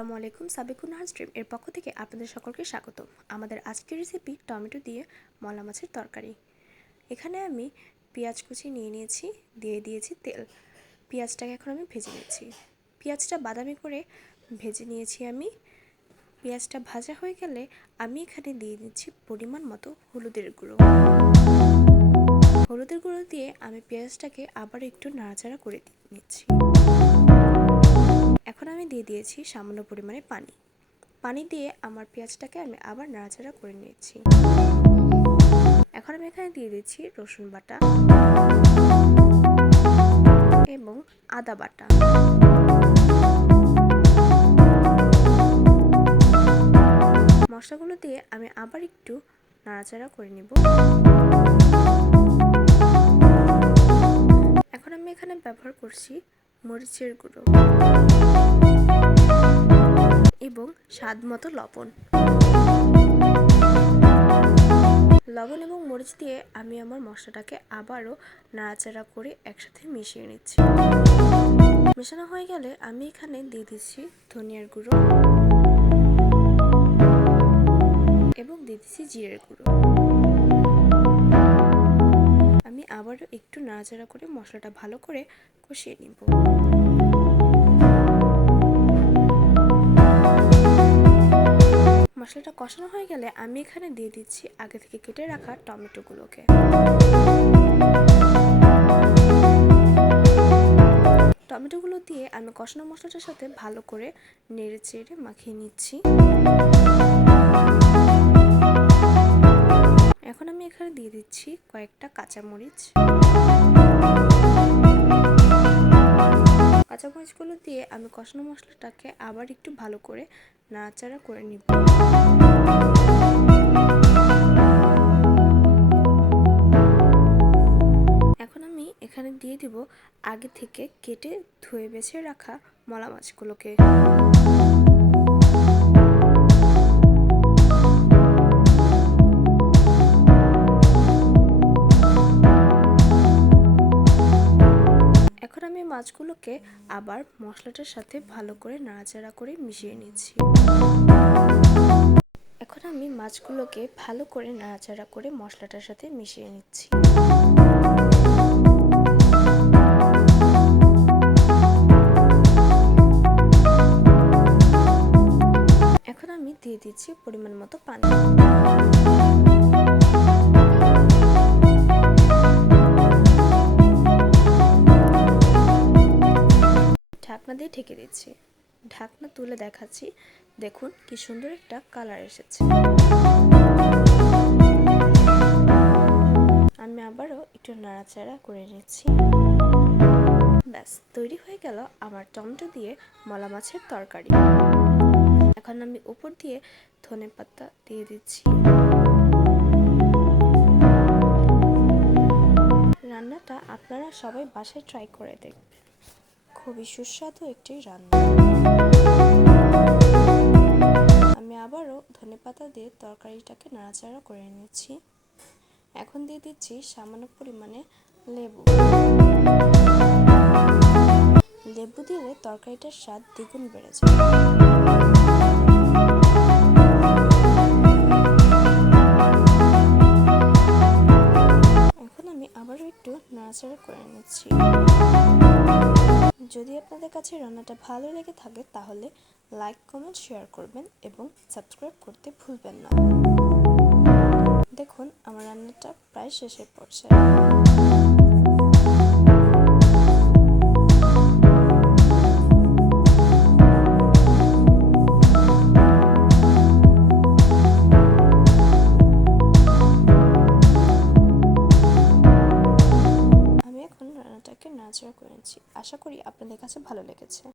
আসসালামু আলাইকুম। সাবিকুন নাহার স্ট্রিম এর পক্ষ থেকে আপনাদের সকলকে স্বাগত। আমাদের আজকের রেসিপি টমেটো দিয়ে মলা মাছের তরকারি। এখানে আমি পেঁয়াজ কুচি নিয়ে নিয়েছি, দিয়ে দিয়েছি তেল। পেঁয়াজটাকে এখন আমি ভেজে নিচ্ছি। পেঁয়াজটা বাদামি করে ভেজে নিয়েছি আমি। পেঁয়াজটা ভাজা হয়ে গেলে আমি এখানে দিয়ে দিচ্ছি পরিমাণ মতো হলুদের গুঁড়ো। হলুদের গুঁড়ো দিয়ে আমি পেঁয়াজটাকে আবার একটু নাড়াচাড়া করে নিচ্ছি। এখন আমি দিয়ে দিয়েছি সামান্য পরিমাণে পানি দিয়ে আমার পেঁয়াজটাকে আমি আবার নাড়াচাড়া করে নিয়েছি। এখন আমি এখানে দিয়ে দিচ্ছি রসুন বাটা এবং আদা বাটা। মশলাগুলো দিয়ে আমি আবার একটু নাড়াচাড়া করে নিব। এখন আমি এখানে ব্যবহার করছি মরিচের গুঁড়ো এবং স্বাদ মতো লবণ এবং মরিচ দিয়ে আমি আমার মশলাটাকে আবারও নাড়াচাড়া করে একসাথে মিশিয়ে নিচ্ছি। মেশানো হয়ে গেলে আমি এখানে দিয়ে দিচ্ছি ধনিয়ার গুঁড়ো এবং দিয়ে দিচ্ছি জিরের গুঁড়ো। আমি আবারও একটু নাড়াচাড়া করে মশলাটা ভালো করে কষিয়ে নিব। মশলাটা কষানো হয়ে গেলে আমি এখানে দিয়ে দিচ্ছি আগে থেকে কেটে রাখা টমেটোগুলোকে। টমেটোগুলো দিয়ে আমি কষানো মশলাটার সাথে ভালো করে নেড়ে চেড়ে মাখিয়ে নিচ্ছি। এখন আমি এখানে দিয়ে দিচ্ছি কয়েকটা কাঁচামরিচ। কাঁচামরিচগুলো দিয়ে আমি কষানো মশলাটাকে আবার একটু ভালো করে নাড়াচাড়া করে নিব। এখন আমি এখানে দিয়ে দিব আগে থেকে কেটে ধুয়ে বেছে রাখা মলা মাছগুলোকে। এখন আমি মাছগুলোকে আবার মশলাটার সাথে ভালো করে নাড়াচাড়া করে মিশিয়ে নিচ্ছি। এখন আমি মাছগুলোকে ভালো করে নাড়াচাড়া করে মশলাটার সাথে মিশিয়ে নিচ্ছি। এখন আমি দিয়ে দিচ্ছি পরিমাণ মতো পানি। ঢাকনা দিয়ে ঢেকে দিচ্ছি। ঢাকনা তুলে দেখাচ্ছি, দেখুন কি সুন্দর একটা কালার এসেছে। আমি আবারও একটু নাড়াচাড়া করে নিচ্ছি। ব্যাস তৈরি হয়ে গেল আমার টমেটো দিয়ে মলা মাছের তরকারি। এখন আমি উপর দিয়ে ধনেপাতা দিয়ে দিচ্ছি। রান্নাটা আপনারা সবাই বাসায় ট্রাই করে দেখবেন, খুবই সুস্বাদু একটি রান্না। আমি আবারও ধনেপাতা দিয়ে তরকারিটাকে নাড়াচাড়া করে নিচ্ছি। এখন দিয়ে দিচ্ছি সামান্য পরিমাণে লেবু। লেবু দিলে তরকারিটার স্বাদ দ্বিগুণ বেড়ে যায়। এখন আমি আবারও একটু নাড়াচাড়া করে নিচ্ছি। যদি আপনাদের কাছে রান্নাটা ভালো লেগে থাকে তাহলে লাইক, কমেন্ট, শেয়ার করবেন এবং সাবস্ক্রাইব করতে ভুলবেন না। দেখুন আমার রান্নাটা প্রায় শেষের পর্যায়ে। আমি এখন রান্নাটাকে নাড়াচাড়া করে নিচ্ছি। আশা করি আপনাদের কাছে ভালো লেগেছে।